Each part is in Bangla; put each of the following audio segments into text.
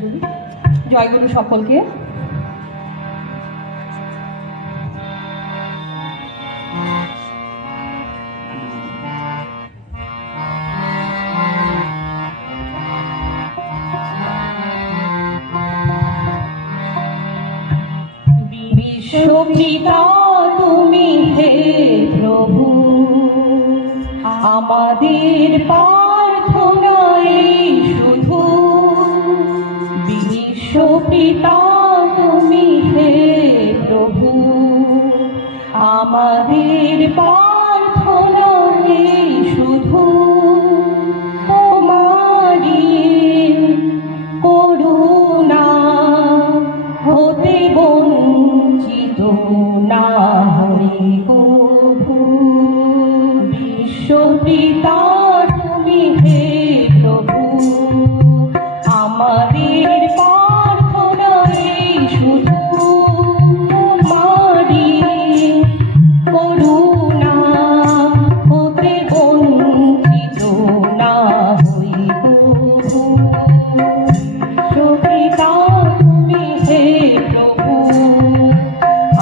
করি। জয় গুরু সকলকে। বিশ্বপিতা তুমি হে প্রভু, আমাদের প্রার্থনাই শুধু। বিশ্বপিতা তুমি হে প্রভু, আমাদের প্রার্থনাই শুধু। তোমারি করুণা হতে বঞ্চিত না হই কভু। বিশ্বপিতা তুমি হে প্রভু, আমাদের প্রার্থনাই শুধু। তোমারি করুণা হতে বঞ্চিত না হই কভু। বিশ্বপিতা তুমি হে প্রভু,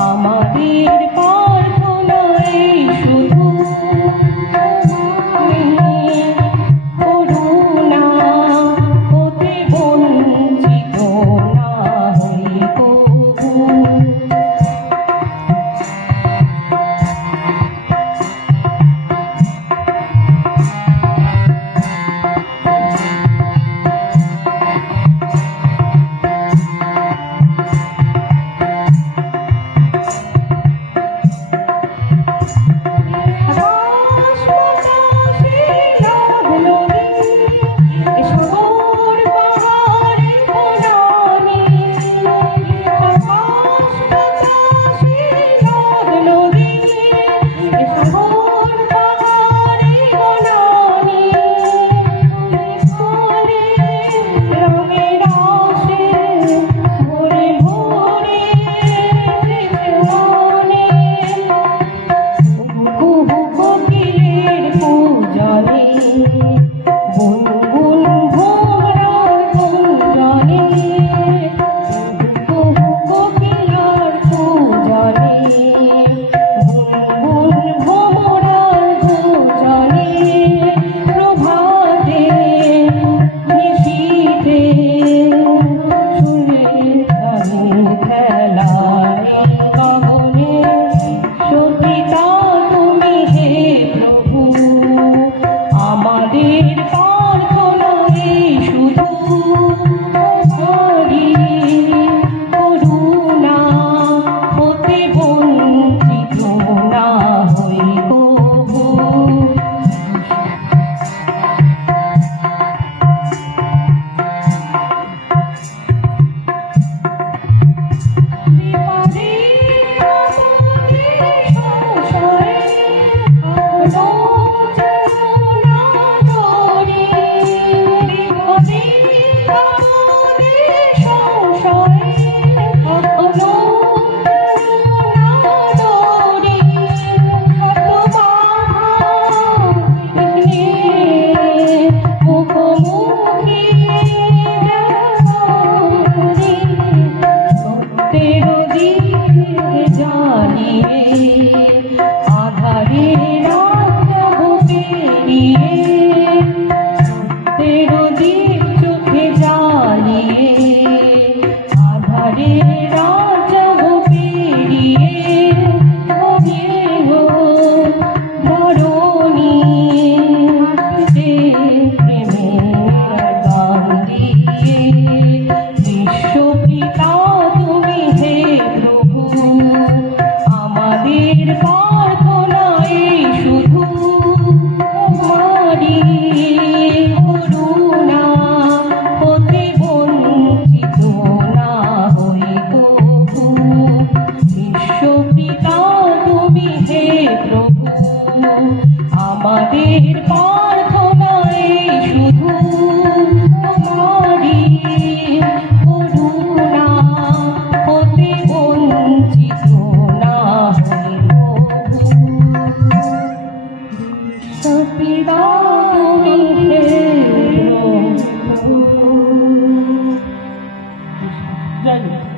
আমাদের প্রার্থনাই শুধু। করুণা হতে বঞ্চিত না হই কভু। জানি